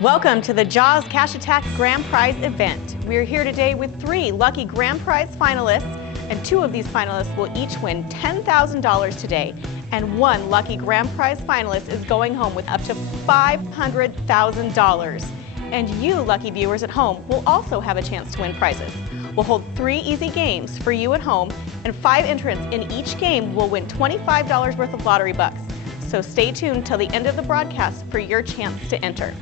Welcome to the Jaws Cash Attack Grand Prize event. We're here today with 3 lucky Grand Prize finalists, and 2 of these finalists will each win $10,000 today, and 1 lucky Grand Prize finalist is going home with up to $500,000. And you, lucky viewers at home, will also have a chance to win prizes. We'll hold 3 easy games for you at home, and 5 entrants in each game will win $25 worth of lottery bucks. So stay tuned till the end of the broadcast for your chance to enter.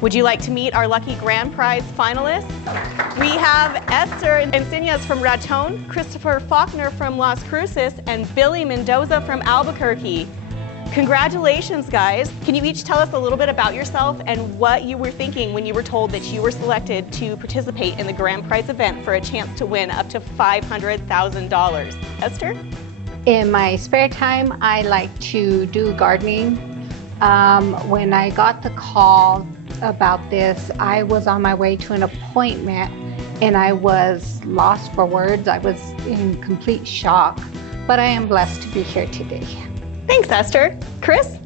Would you like to meet our lucky Grand Prize finalists? We have Esther Encinas from Raton, Christopher Faulkner from Las Cruces, and Billy Mendoza from Albuquerque. Congratulations, guys. Can you each tell us a little bit about yourself and what you were thinking when you were told that you were selected to participate in the Grand Prize event for a chance to win up to $500,000? Esther? In my spare time, I like to do gardening. When I got the call about this, I was on my way to an appointment and I was lost for words. I was in complete shock, but I am blessed to be here today. Thanks, Esther. Chris?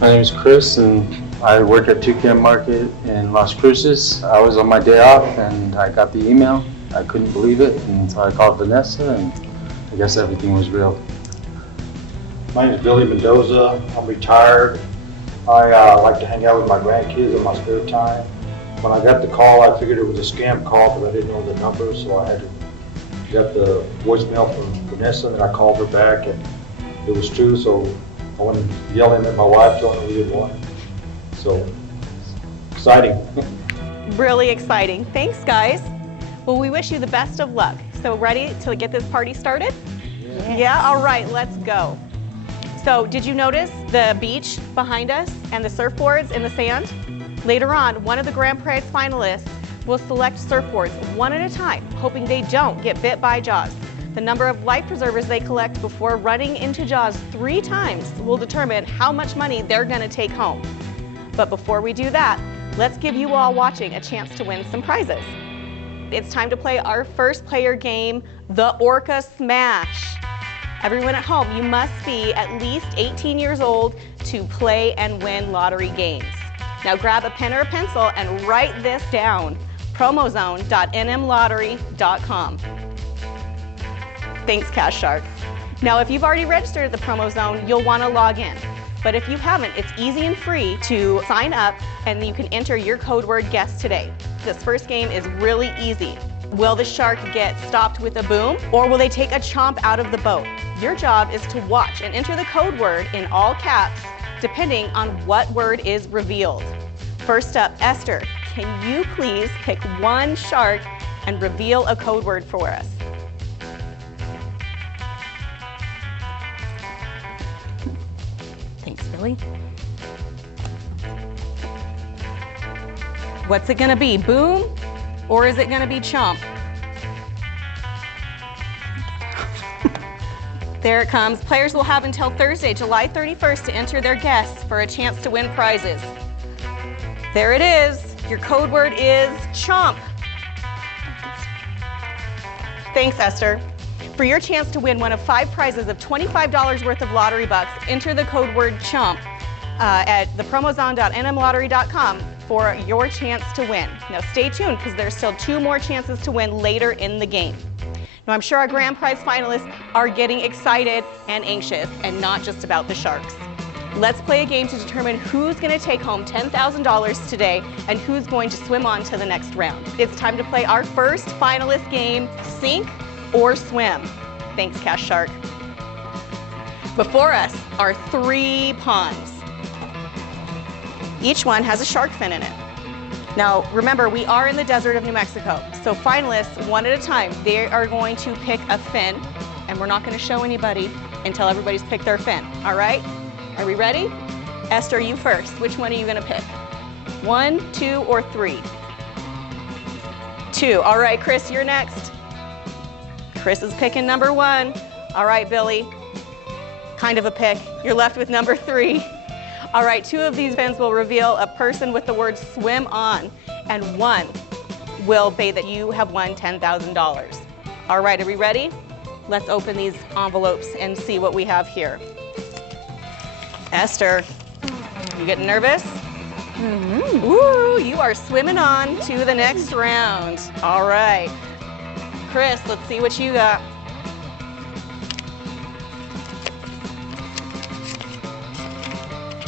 My name is Chris and I work at Toucan Market in Las Cruces. I was on my day off and I got the email. I couldn't believe it, and so I called Vanessa and I guess everything was real. My name is Billy Mendoza. I'm retired. I like to hang out with my grandkids in my spare time. When I got the call, I figured it was a scam call because I didn't know the number, so I had to get the voicemail from Vanessa, and then I called her back, and it was true, so I went yelling at my wife, telling her we had won. So, exciting. Really exciting. Thanks, guys. Well, we wish you the best of luck. So ready to get this party started? Yeah, all right, let's go. So did you notice the beach behind us and the surfboards in the sand? Later on, one of the Grand Prize finalists will select surfboards one at a time, hoping they don't get bit by Jaws. The number of life preservers they collect before running into Jaws 3 times will determine how much money they're gonna take home. But before we do that, let's give you all watching a chance to win some prizes. It's time to play our first player game, the Orca Smash. Everyone at home, you must be at least 18 years old to play and win lottery games. Now grab a pen or a pencil and write this down, promozone.nmlottery.com. Thanks, Cash Shark. Now, if you've already registered at the Promo Zone, you'll want to log in. But if you haven't, it's easy and free to sign up, and you can enter your code word guess today. This first game is really easy. Will the shark get stopped with a boom, or will they take a chomp out of the boat? Your job is to watch and enter the code word in all caps, depending on what word is revealed. First up, Esther, can you please pick one shark and reveal a code word for us? Thanks, Billy. What's it gonna be, boom, or is it gonna be chomp? There it comes. Players will have until Thursday, July 31st to enter their guess for a chance to win prizes. There it is. Your code word is chomp. Thanks, Esther. For your chance to win one of 5 prizes of $25 worth of lottery bucks, enter the code word CHOMP at thepromozone.nmlottery.com for your chance to win. Now stay tuned because there's still 2 more chances to win later in the game. Now I'm sure our Grand Prize finalists are getting excited and anxious, and not just about the sharks. Let's play a game to determine who's going to take home $10,000 today and who's going to swim on to the next round. It's time to play our first finalist game, Sink or Swim. Thanks, Cash Shark. Before us are 3 ponds. Each one has a shark fin in it. Now, remember, we are in the desert of New Mexico, so finalists, one at a time, they are going to pick a fin, and we're not going to show anybody until everybody's picked their fin, all right? Are we ready? Esther, you first. Which one are you going to pick? 1, 2, or 3? 2. All right, Chris, you're next. Chris is picking number 1. All right, Billy. Kind of a pick. You're left with number 3. All right, 2 of these fins will reveal a person with the word swim on, and 1 will say that you have won $10,000. All right, are we ready? Let's open these envelopes and see what we have here. Esther, you getting nervous? Woo, you are swimming on to the next round. All right. Chris, let's see what you got.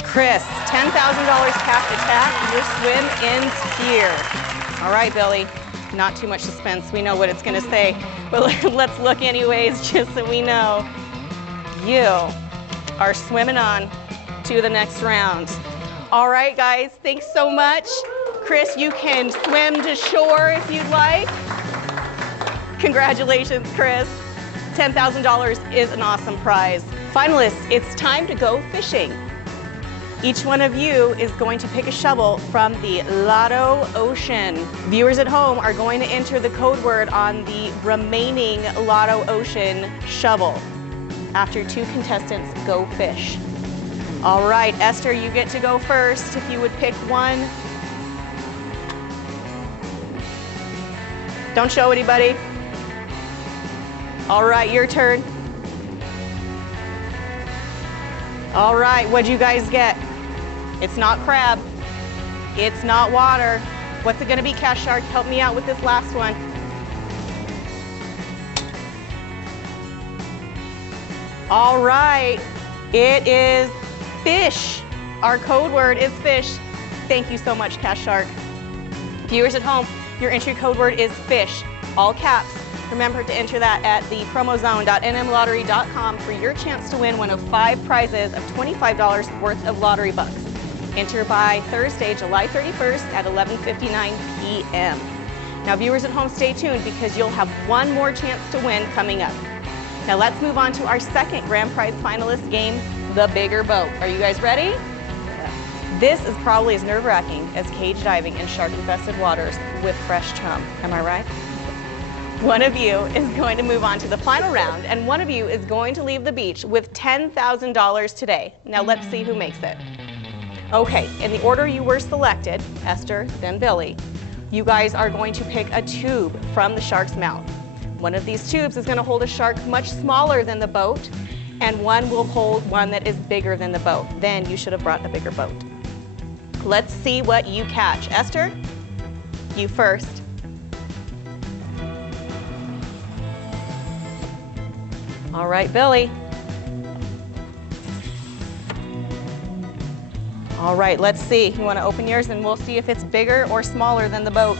Chris, $10,000 cash attack. Your swim ends here. All right, Billy. Not too much suspense. We know what it's going to say. But let's look anyways, just so we know. You are swimming on to the next round. All right, guys. Thanks so much. Chris, you can swim to shore if you'd like. Congratulations, Chris. $10,000 is an awesome prize. Finalists, it's time to go fishing. Each one of you is going to pick a shovel from the Lotto Ocean. Viewers at home are going to enter the code word on the remaining Lotto Ocean shovel after 2 contestants go fish. All right, Esther, you get to go first if you would pick one. Don't show anybody. All right, your turn. All right, what'd you guys get? It's not crab. It's not water. What's it gonna be, Cash Shark? Help me out with this last one. All right, it is fish. Our code word is fish. Thank you so much, Cash Shark. Viewers at home, your entry code word is fish, all caps. Remember to enter that at the promozone.nmlottery.com for your chance to win one of 5 prizes of $25 worth of lottery bucks. Enter by Thursday, July 31st at 11:59 p.m. Now, viewers at home, stay tuned because you'll have one more chance to win coming up. Now, let's move on to our second grand prize finalist game, the bigger boat. Are you guys ready? This is probably as nerve-wracking as cage diving in shark-infested waters with fresh chum. Am I right? One of you is going to move on to the final round, and one of you is going to leave the beach with $10,000 today. Now, let's see who makes it. Okay, in the order you were selected, Esther, then Billy, you guys are going to pick a tube from the shark's mouth. One of these tubes is going to hold a shark much smaller than the boat, and one will hold one that is bigger than the boat. Then you should have brought a bigger boat. Let's see what you catch. Esther, you first. All right, Billy. All right, let's see. You want to open yours and we'll see if it's bigger or smaller than the boat.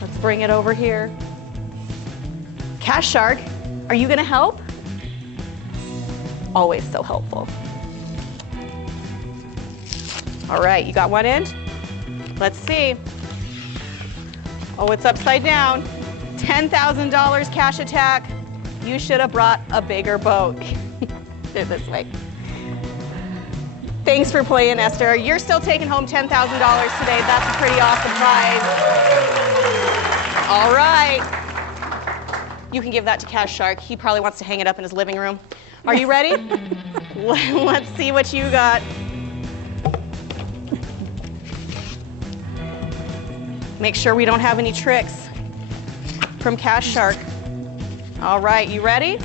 Let's bring it over here. Cash Shark, are you going to help? Always so helpful. All right, you got one end? Let's see. Oh, it's upside down. $10,000 cash attack. You should have brought a bigger boat. Do it this way. Thanks for playing, Esther. You're still taking home $10,000 today. That's a pretty awesome prize. All right. You can give that to Cash Shark. He probably wants to hang it up in his living room. Are you ready? Let's see what you got. Make sure we don't have any tricks from Cash Shark. All right, you ready?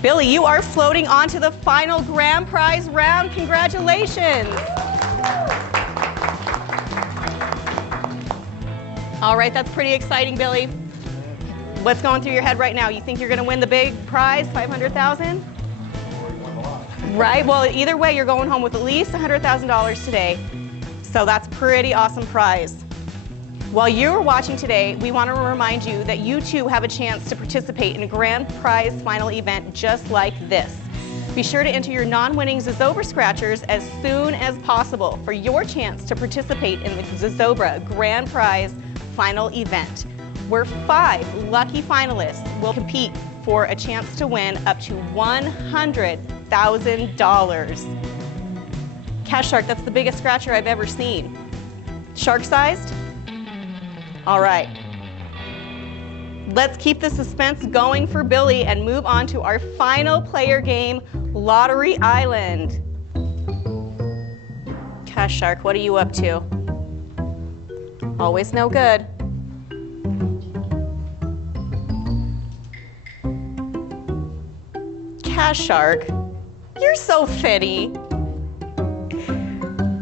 Billy, you are floating onto the final grand prize round. Congratulations. All right, that's pretty exciting, Billy. What's going through your head right now? You think you're going to win the big prize, $500,000? Right, well, either way, you're going home with at least $100,000 today. So that's pretty awesome prize. While you're watching today, we want to remind you that you too have a chance to participate in a grand prize final event just like this. Be sure to enter your non-winning Zozobra scratchers as soon as possible for your chance to participate in the Zozobra grand prize final event, where 5 lucky finalists will compete for a chance to win up to $100,000. Cash Shark, that's the biggest scratcher I've ever seen. Shark-sized? All right. Let's keep the suspense going for Billy and move on to our final player game, Lottery Island. Cash Shark, what are you up to? Always no good. Cash Shark. You're so fitty.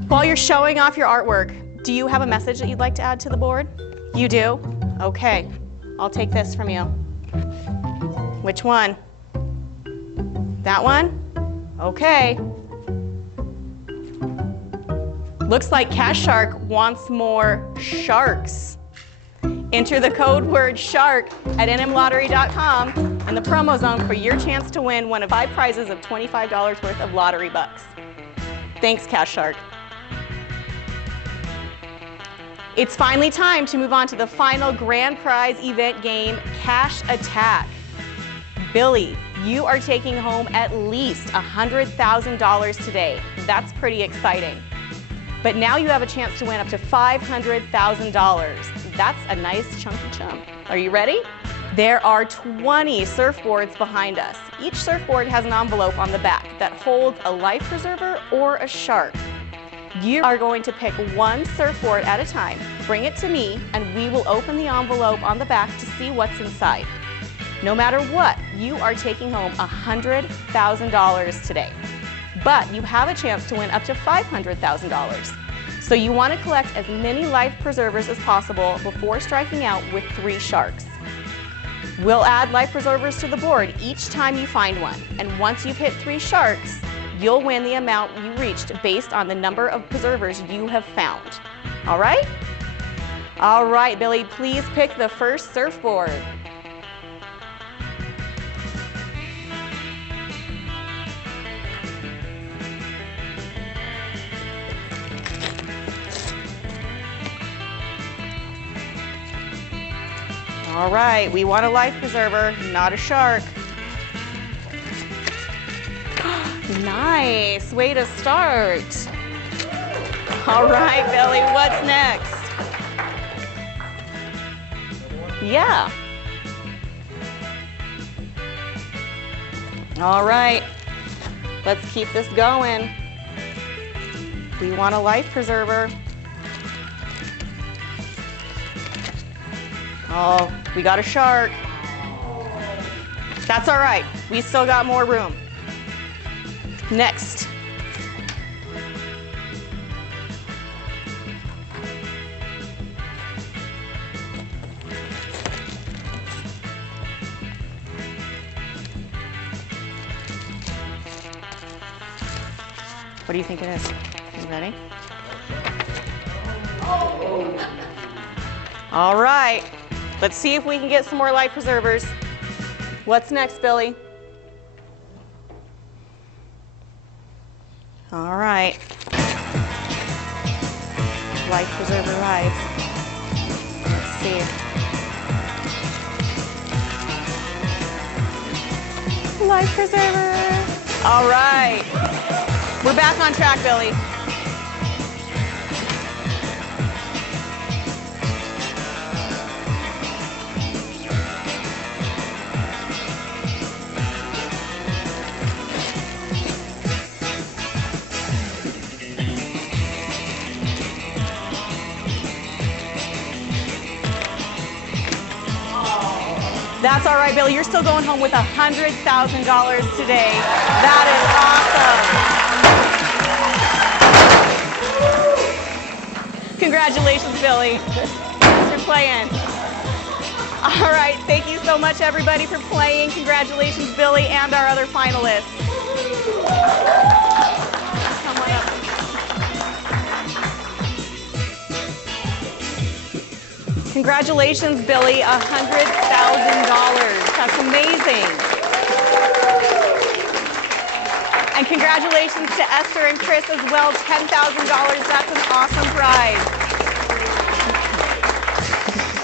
While you're showing off your artwork, do you have a message that you'd like to add to the board? You do? Okay. I'll take this from you. Which one? That one? Okay. Looks like Cash Shark wants more sharks. Enter the code word SHARK at nmlottery.com in the promo zone for your chance to win one of 5 prizes of $25 worth of lottery bucks. Thanks, Cash Shark. It's finally time to move on to the final grand prize event game, Cash Attack. Billy, you are taking home at least $100,000 today. That's pretty exciting. But now you have a chance to win up to $500,000. That's a nice chunky chunk. Are you ready? There are 20 surfboards behind us. Each surfboard has an envelope on the back that holds a life preserver or a shark. You are going to pick one surfboard at a time, bring it to me, and we will open the envelope on the back to see what's inside. No matter what, you are taking home $100,000 today. But you have a chance to win up to $500,000. So you want to collect as many life preservers as possible before striking out with 3 sharks. We'll add life preservers to the board each time you find one. And once you've hit 3 sharks, you'll win the amount you reached based on the number of preservers you have found. All right? All right, Billy, please pick the first surfboard. All right, we want a life preserver, not a shark. Nice, way to start. All right, Billy, what's next? Yeah. All right, let's keep this going. We want a life preserver. Oh, we got a shark. That's all right. We still got more room. Next. What do you think it is? You ready? All right. Let's see if we can get some more life preservers. What's next, Billy? All right. Life preserver life. Let's see. Life preserver. All right. We're back on track, Billy. That's all right, Billy. You're still going home with $100,000 today. That is awesome. Congratulations, Billy. Thanks for playing. All right, thank you so much, everybody, for playing. Congratulations, Billy, and our other finalists. Come on up. Congratulations, Billy, $100,000. That's amazing. And congratulations to Esther and Chris as well, $10,000. That's an awesome prize.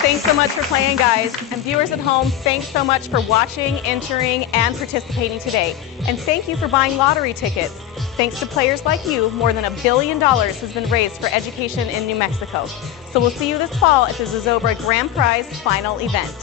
Thanks so much for playing, guys. And viewers at home, thanks so much for watching, entering, and participating today. And thank you for buying lottery tickets. Thanks to players like you, more than $1 billion has been raised for education in New Mexico. So we'll see you this fall at the Zozobra Grand Prize final event.